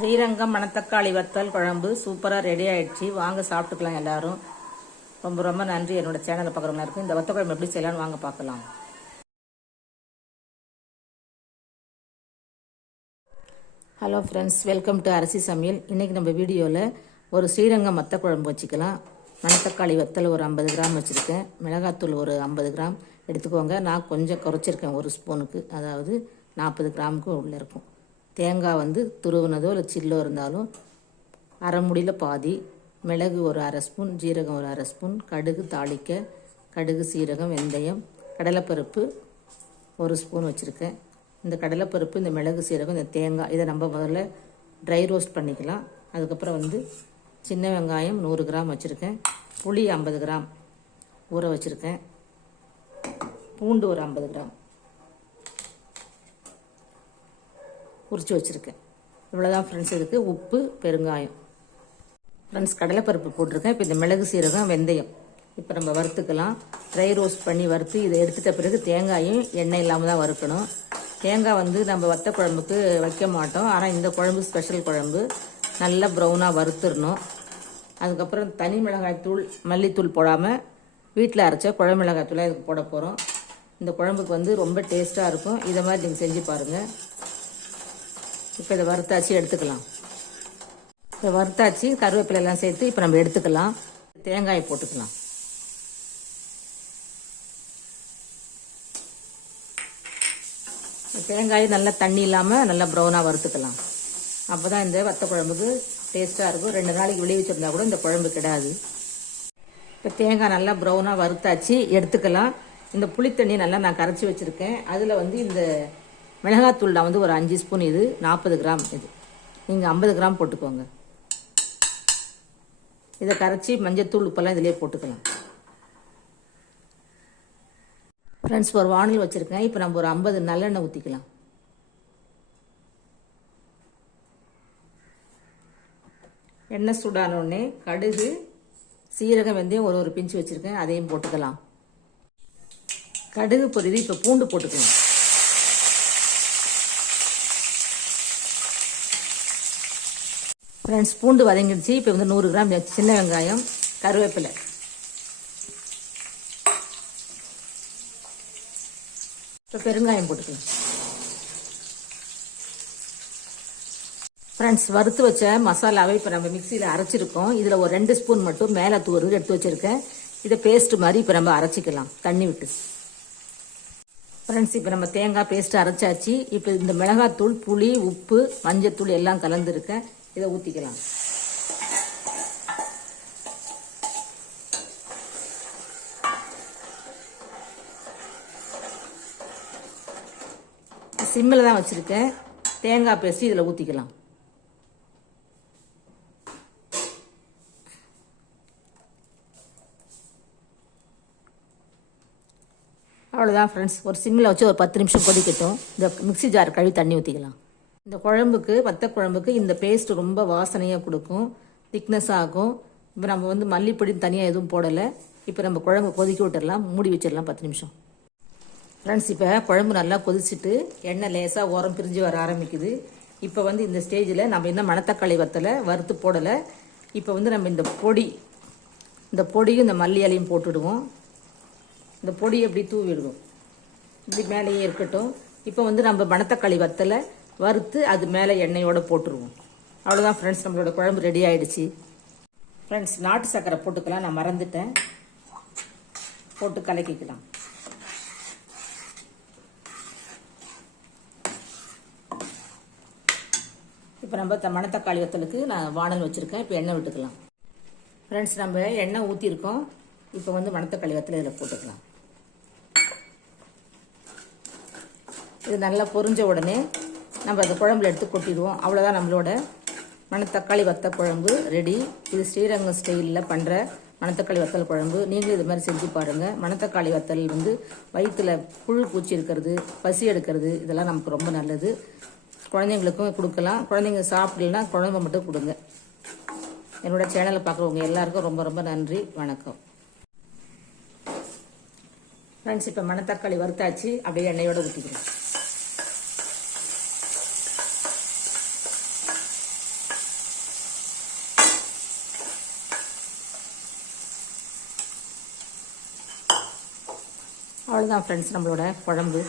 ஸ்ரீரங்கம் மணத்தக்காளி வத்தல் குழம்பு சூப்பராக ரெடி ஆயிடுச்சு. வாங்க சாப்பிட்டுக்கலாம் எல்லாரும். ரொம்ப ரொம்ப நன்றி என்னோட சேனலை பார்க்குறவங்க இருக்கும். இந்த வத்த குழம்பு எப்படி செய்யலாம்னு வாங்க பார்க்கலாம். ஹலோ ஃப்ரெண்ட்ஸ், வெல்கம் டு அரிசி சமையல். இன்றைக்கி நம்ம வீடியோவில் ஒரு ஸ்ரீரங்கம் வத்த குழம்பு வச்சுக்கலாம். மணத்தக்காளி வத்தல் ஒரு 50 கிராம் வச்சுருக்கேன். மிளகாத்தூள் ஒரு 50 கிராம் எடுத்துக்கோங்க. நான் கொஞ்சம் குறைச்சிருக்கேன், ஒரு ஸ்பூனுக்கு, அதாவது 40 கிராமுக்கு உள்ளே இருக்கும். தேங்காய் வந்து துருவினதோ இல்லை சில்லோ இருந்தாலும் அரை முடியில் பாதி, மிளகு ஒரு அரை ஸ்பூன், ஜீரகம் ஒரு அரை ஸ்பூன், கடுகு தாளிக்க, கடுகு சீரகம் வெந்தயம், கடலைப்பருப்பு ஒரு ஸ்பூன் வச்சுருக்கேன். இந்த கடலைப்பருப்பு, இந்த மிளகு சீரகம், இந்த தேங்காய் இதை நம்ம முதல்ல ட்ரை ரோஸ்ட் பண்ணிக்கலாம். அதுக்கப்புறம் வந்து சின்ன வெங்காயம் 100 கிராம் வச்சுருக்கேன். புளி 50 கிராம் ஊற வச்சுருக்கேன். பூண்டு ஒரு 50 கிராம் உரிச்சு வச்சுருக்கேன். இவ்வளோதான் ஃப்ரெண்ட்ஸ். இதுக்கு உப்பு, பெருங்காயம். ஃப்ரெண்ட்ஸ், கடலைப்பருப்பு போட்டிருக்கேன். இப்போ இந்த மிளகு சீரகம் வெந்தயம் இப்போ நம்ம வறுத்துக்கலாம். ட்ரை ரோஸ்ட் பண்ணி வறுத்து இதை எடுத்துட்ட பிறகு தேங்காயும் எண்ணெய் இல்லாமல் தான் வறுக்கணும். தேங்காய் வந்து நம்ம வத்த குழம்புக்கு வைக்க மாட்டோம், ஆனால் இந்த குழம்பு ஸ்பெஷல் குழம்பு. நல்லா ப்ரௌனாக வறுத்துடணும். அதுக்கப்புறம் தனி மிளகாய் தூள், மல்லித்தூள் போடாமல் வீட்டில் அரைச்ச குழம்பு மிளகாய் தூளாக இதுக்கு போட போகிறோம். இந்த குழம்புக்கு வந்து ரொம்ப டேஸ்ட்டாக இருக்கும். இதை மாதிரி நீங்கள் செஞ்சு பாருங்கள். இப்போ இதை வறுத்தாச்சு எடுத்துக்கலாம். இப்போ வறுத்தாச்சு, கருவேப்பிலை எல்லாம் சேர்த்து இப்போ நம்ம எடுத்துக்கலாம். தேங்காயை போட்டுக்கலாம். தேங்காய் நல்லா தண்ணி இல்லாமல் நல்லா ப்ரௌனாக வறுத்துக்கலாம். அப்போ தான் இந்த வத்த குழம்புக்கு டேஸ்ட்டாக இருக்கும். 2 நாளைக்கு வெளியே வச்சுருந்தா கூட இந்த குழம்பு கிடாது. இப்போ தேங்காய் நல்லா ப்ரௌனாக வறுத்தாச்சு, எடுத்துக்கலாம். இந்த புளித்தண்ணி நல்லா நான் கரைச்சி வச்சுருக்கேன். அதில் வந்து இந்த மிளகாத்தூள் நான் வந்து ஒரு 5 ஸ்பூன், இது 40 கிராம், இது நீங்கள் 50 கிராம் போட்டுக்கோங்க. இதை கரைச்சி மஞ்சத்தூள் உப்பெல்லாம் இதிலே போட்டுக்கலாம். ஃப்ரெண்ட்ஸ், ஒரு வானல் வச்சுருக்கேன். இப்போ நம்ம ஒரு 50 நல்லெண்ணெய் ஊற்றிக்கலாம். எண்ணெய் சூடானோடனே கடுகு, சீரகம் வெந்தயம் ஒரு பிஞ்சு வச்சுருக்கேன், அதையும் போட்டுக்கலாம். கடுகு பொரியுது. இப்போ பூண்டு போட்டுக்கலாம். ஃப்ரெண்ட்ஸ், பூண்டு வதங்கிடுச்சு. இப்போ வந்து 100 கிராம் சின்ன வெங்காயம், கருவேப்பிலை, இப்போ பெருங்காயம் போட்டுக்கலாம். ஃப்ரெண்ட்ஸ், வறுத்து வச்ச மசாலாவை இப்போ நம்ம மிக்சியில் அரைச்சிருக்கோம். இதில் ஒரு 2 ஸ்பூன் மட்டும் மேலே தூவுறது எடுத்து வச்சுருக்கேன். இதை பேஸ்ட் மாதிரி இப்போ நம்ம அரைச்சிக்கலாம் தண்ணி விட்டு. ஃப்ரெண்ட்ஸ், இப்போ நம்ம தேங்காய் பேஸ்ட் அரைச்சாச்சு. இப்போ இந்த மிளகாத்தூள், புளி, உப்பு, மஞ்சத்தூள் எல்லாம் கலந்துருக்கேன். இதை ஊற்றிக்கலாம். சிம்மில் தான் வச்சுருக்கேன். தேங்காய் பேஸ்ட் இதில் ஊற்றிக்கலாம். அவ்வளோதான் ஃப்ரெண்ட்ஸ். ஒரு சிம்மில் வச்சு ஒரு 10 நிமிஷம் கொதிக்கட்டும். இந்த மிக்சி ஜார் கழுவி தண்ணி ஊற்றிக்கலாம். இந்த குழம்புக்கு, வத்த குழம்புக்கு இந்த பேஸ்ட் ரொம்ப வாசனையாக கொடுக்கும், திக்னஸ் ஆகும். இப்போ நம்ம வந்து மல்லிப்பொடி தனியாக எதுவும் போடலை. இப்போ நம்ம குழம்பு கொதிக்க விட்டுடலாம், மூடி வச்சிடலாம் 10 நிமிஷம். ஃப்ரெண்ட்ஸ், இப்போ குழம்பு நல்லா கொதிச்சுட்டு எண்ணெய் லேசாக ஓரம் பிரிஞ்சு வர ஆரம்பிக்குது. இப்போ வந்து இந்த ஸ்டேஜில் நம்ம இன்னும் மணத்தக்காளி வத்தலை வறுத்து போடலை. இப்போ வந்து நம்ம இந்த பொடியும் இந்த மல்லி இலையும் போட்டுடுவோம். இந்த பொடியை எப்படி தூவிடுவோம், இப்படி மேலேயே இருக்கட்டும். இப்போ வந்து நம்ம மணத்தக்காளி வத்தலை வறுத்து அது மேலே எண்ணெயோடு போட்டுருவோம். அவ்வளோதான் ஃப்ரெண்ட்ஸ், நம்மளோட குழம்பு ரெடி ஆகிடுச்சு. ஃப்ரெண்ட்ஸ், நாட்டு சர்க்கரை போட்டுக்கலாம், நான் மறந்துட்டேன். போட்டு கலக்கிக்கலாம். இப்போ நம்ம மணத்தக்காளி வத்தலுக்கு நான் வானல் வச்சுருக்கேன். இப்போ எண்ணெய் விட்டுக்கலாம். ஃப்ரெண்ட்ஸ், நம்ம எண்ணெய் ஊற்றிருக்கோம். இப்போ வந்து மணத்தக்காளி வத்தலை இதில் போட்டுக்கலாம். இது நல்லா பொரிஞ்ச உடனே நம்ம அந்த குழம்புல எடுத்து கொட்டிடுவோம். அவ்வளோதான், நம்மளோட மணத்தக்காளி வத்த குழம்பு ரெடி. இது ஸ்ரீரங்கம் ஸ்டைலில் பண்ணுற மணத்தக்காளி வத்தல் குழம்பு. நீங்களும் இது மாதிரி செஞ்சு பாருங்கள். மணத்தக்காளி வத்தல் வந்து வயிற்றில் புழு பூச்சி இருக்கிறது, பசி எடுக்கிறது, இதெல்லாம் நமக்கு ரொம்ப நல்லது. குழந்தைங்களுக்கும் கொடுக்கலாம். குழந்தைங்க சாப்பிடலன்னா குழம்பு மட்டும் கொடுங்க. என்னோட சேனலை பார்க்குறவங்க எல்லாருக்கும் ரொம்ப ரொம்ப நன்றி, வணக்கம். ஃப்ரெண்ட்ஸ், இப்போ மணத்தக்காளி வறுத்தாச்சு, அப்படியே எண்ணெயோடு ஊற்றிக்கிறேன். அவ்வளோதான் ஃப்ரெண்ட்ஸ் நம்மளோட குழம்பு.